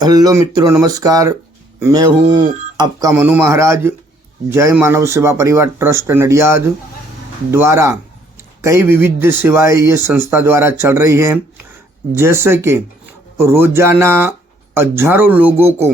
Hello मित्रों, नमस्कार। मैं हूं आपका मनु महाराज। जय मानव सेवा परिवार ट्रस्ट नडियाद द्वारा कई विविध सेवाएं ये संस्था द्वारा चल रही हैं, जैसे कि रोजाना हजारों लोगों को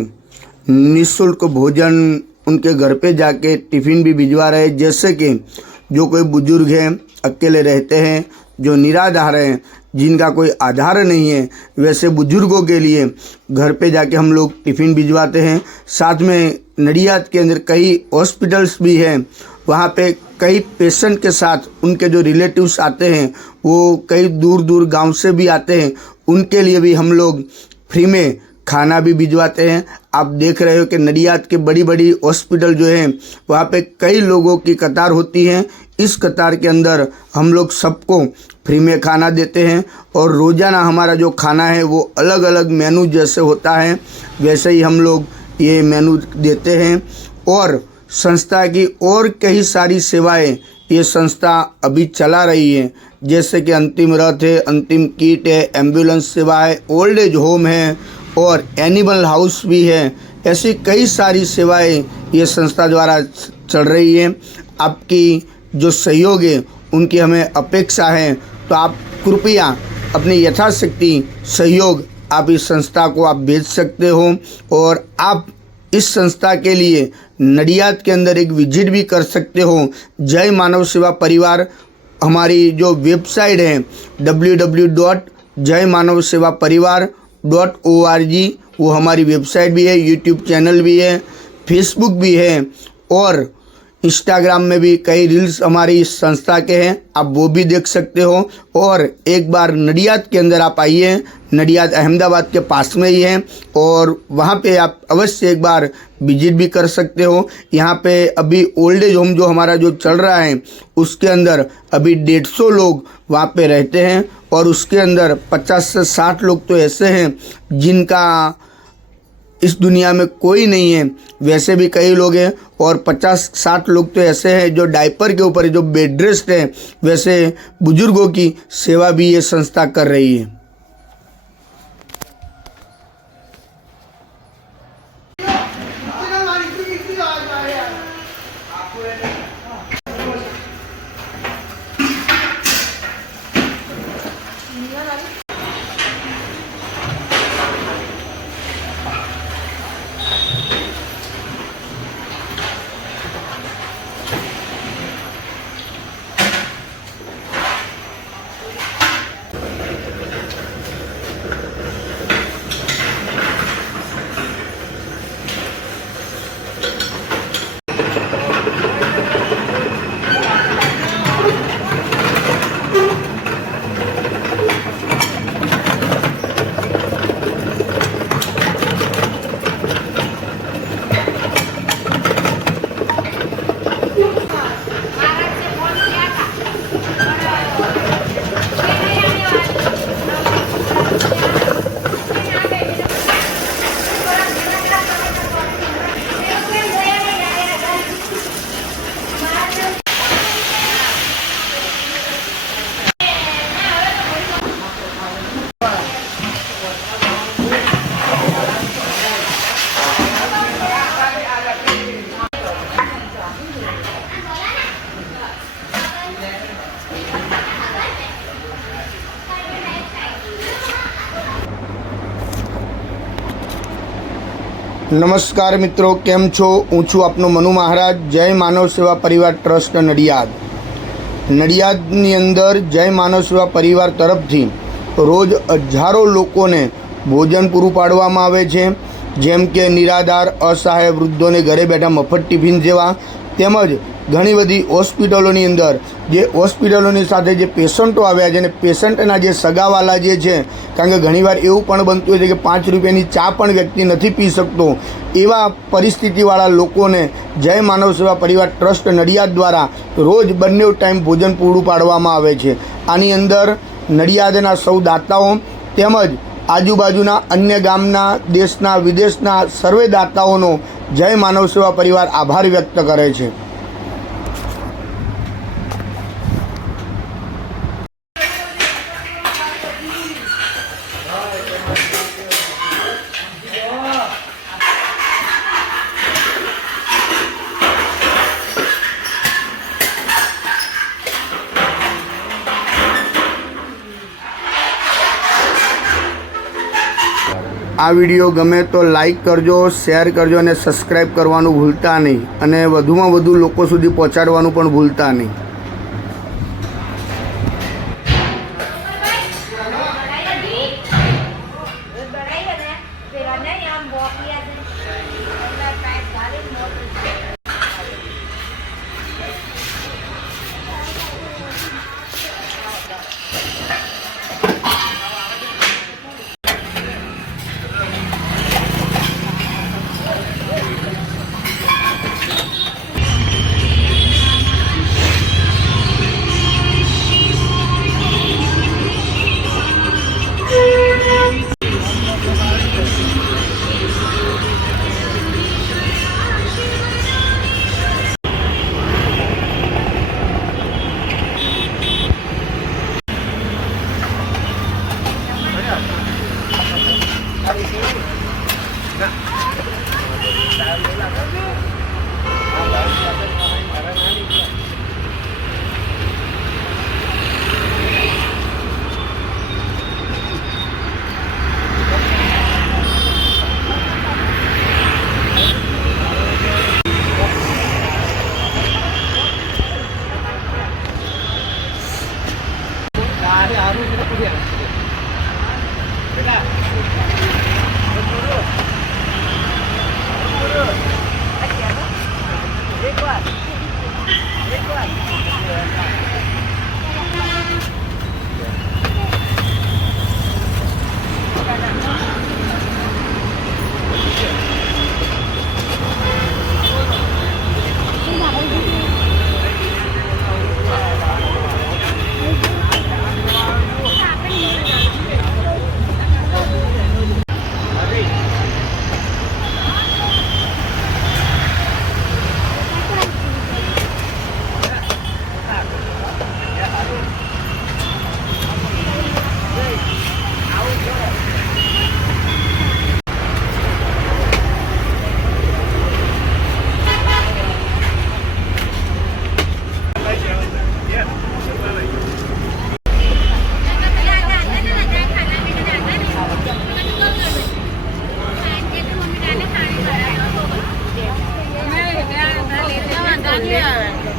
निःशुल्क भोजन उनके घर पे जाके टिफ़िन भी भिजवा रहे हैं। जैसे कि जो कोई बुजुर्ग हैं, अकेले रहते हैं, जो निराधार हैं, जिनका कोई आधार नहीं है, वैसे बुजुर्गों के लिए घर पे जाके हम लोग टिफ़िन भिजवाते हैं। साथ में नडियाद के अंदर कई हॉस्पिटल्स भी हैं, वहाँ पे कई पेशेंट के साथ उनके जो रिलेटिव्स आते हैं, वो कई दूर दूर गांव से भी आते हैं, उनके लिए भी हम लोग फ्री में खाना भी भिजवाते हैं। आप देख रहे हो कि नडियाद के बड़ी बड़ी हॉस्पिटल जो हैं, वहाँ पे कई लोगों की कतार होती है। इस कतार के अंदर हम लोग सबको फ्री में खाना देते हैं और रोज़ाना हमारा जो खाना है वो अलग अलग मेनू जैसे होता है वैसे ही हम लोग ये मेनू देते हैं। और संस्था की और कई सारी सेवाएं ये संस्था अभी चला रही है, जैसे कि अंतिम रथ है, अंतिम किट है, एम्बुलेंस सेवा है, ओल्ड एज होम है और एनिमल हाउस भी है। ऐसी कई सारी सेवाएं ये संस्था द्वारा चल रही है। आपकी जो सहयोग है उनकी हमें अपेक्षा है, तो आप कृपया अपनी यथाशक्ति सहयोग आप इस संस्था को आप भेज सकते हो। और आप इस संस्था के लिए नडियाद के अंदर एक विजिट भी कर सकते हो। जय मानव सेवा परिवार हमारी जो वेबसाइट है www.jaymanavsevaparivar.org, वो हमारी वेबसाइट भी है, यूट्यूब चैनल भी है, फेसबुक भी है और इंस्टाग्राम में भी कई रील्स हमारी इस संस्था के हैं, आप वो भी देख सकते हो। और एक बार नडियाद के अंदर आप आइए, नडियाद अहमदाबाद के पास में ही है और वहाँ पे आप अवश्य एक बार विजिट भी कर सकते हो। यहाँ पे अभी ओल्ड एज होम जो हमारा जो चल रहा है उसके अंदर अभी 150 लोग वहाँ पे रहते हैं और उसके अंदर 50 से 60 लोग तो ऐसे हैं जिनका इस दुनिया में कोई नहीं है, वैसे भी कई लोग हैं। और 50-60 लोग तो ऐसे हैं जो डायपर के ऊपर जो बेड रेस्ट है, वैसे बुजुर्गों की सेवा भी ये संस्था कर रही है। નમસ્કાર મિત્રો, કેમ છો? હું છું આપનો મનુ મહારાજ, જય માનવ સેવા પરિવાર ટ્રસ્ટ નડિયાદ। નડિયાદની અંદર જય માનવ સેવા પરિવાર તરફથી રોજ હજારો લોકોને ભોજન પૂરું પાડવામાં આવે છે। જેમ કે નિરાધાર અસહાય વૃદ્ધોને ઘરે બેઠા મફત ટિફિન જેવા, તેમજ ઘણી બધી હોસ્પિટલોની અંદર જે હોસ્પિટલોની સાથે જે પેશન્ટો આવ્યા છે અને પેશન્ટના જે સગાવાલા જે છે, કારણ કે ઘણીવાર એવું પણ બનતું હોય છે કે 5 રૂપિયાની ચા પણ વ્યક્તિ નથી પી શકતો, એવા પરિસ્થિતિવાળા લોકોને જય માનવ સેવા પરિવાર ટ્રસ્ટ નડિયાદ દ્વારા રોજ બંને ટાઈમ ભોજન પૂરું પાડવામાં આવે છે. આની અંદર નડિયાદના સૌ દાતાઓ તેમજ આજુબાજુના અન્ય ગામના, દેશના, વિદેશના સર્વે દાતાઓનો જય માનવ સેવા પરિવાર આભાર વ્યક્ત કરે છે. આ વિડીયો ગમે તો લાઈક કરજો, શેર કરજો અને સબસ્ક્રાઈબ કરવાનું ભૂલતા નહીં, અને વધુમાં વધુ લોકો સુધી પહોંચાડવાનું પણ ભૂલતા નહીં.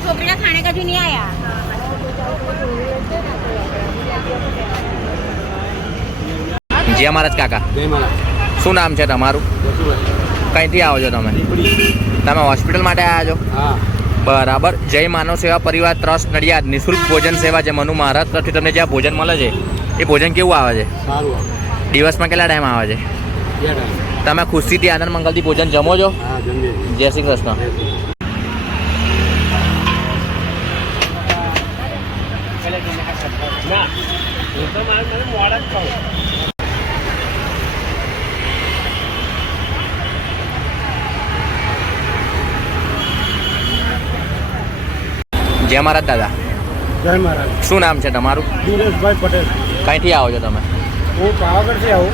छोकरा खाने का भी नहीं आया। જય મહારાજ કાકા. જય મહારાજ. શું નામ છે તમારું? કઈથી આવો છો તમે? તમે હોસ્પિટલ માટે આવ્યા છો? હા. બરાબર. જય માનવ સેવા પરિવાર ટ્રસ્ટ નડિયાદ નિઃશુલ્ક ભોજન સેવા જે મનુ મહારાજ તરફથી તમને જ્યાં ભોજન મળે છે એ ભોજન કેવું આવે છે? સારું. દિવસમાં કેટલા ટાઈમ આવે છે? તમે ખુશીથી આનંદ મંગલથી ભોજન જમો છો? હા, જમીએ. જય શ્રી કૃષ્ણ. જય મહારાજ દાદા. જય મહારાજ. શું નામ છે તમારું? દિનેશભાઈ પટેલ. કઈથી આવો છો તમે? હું પાવાગઢથી આવું.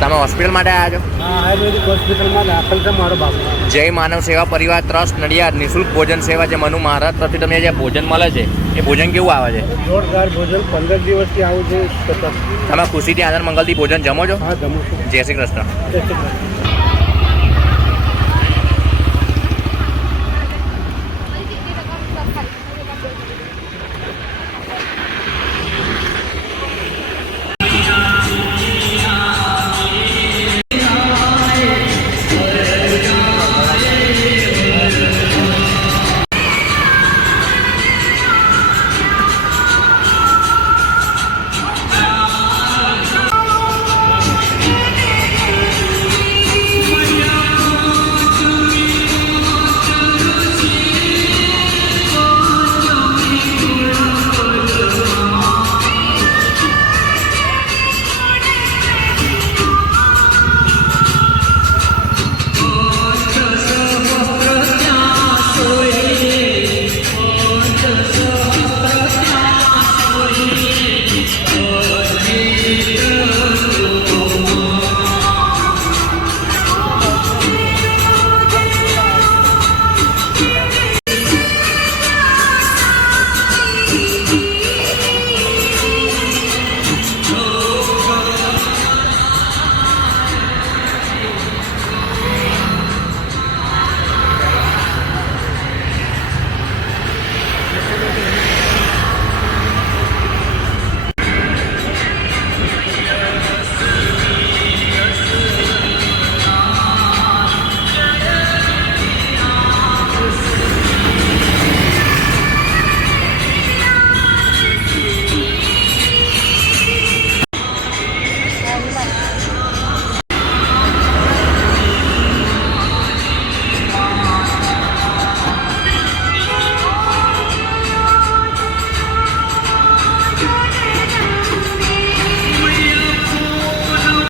તમે હોસ્પિટલ માટે આવ્યા છો? હા, આયુર્વેદિક હોસ્પિટલમાં દાખલ છે મારો બાપુ. જય માનવ સેવા પરિવાર ટ્રસ્ટ નડિયાદ નિઃશુલ્ક ભોજન સેવા જે મનુ મહારાજ તરફથી તમને જે ભોજન મળે છે એ ભોજન કેવું આવે છે? જોરદાર ભોજન. 15 દિવસથી આવું છે. તમે ખુશીથી આનંદ મંગલથી ભોજન જમો છો? હા, જમું છું. જય શ્રી કૃષ્ણ. જય શ્રી કૃષ્ણ.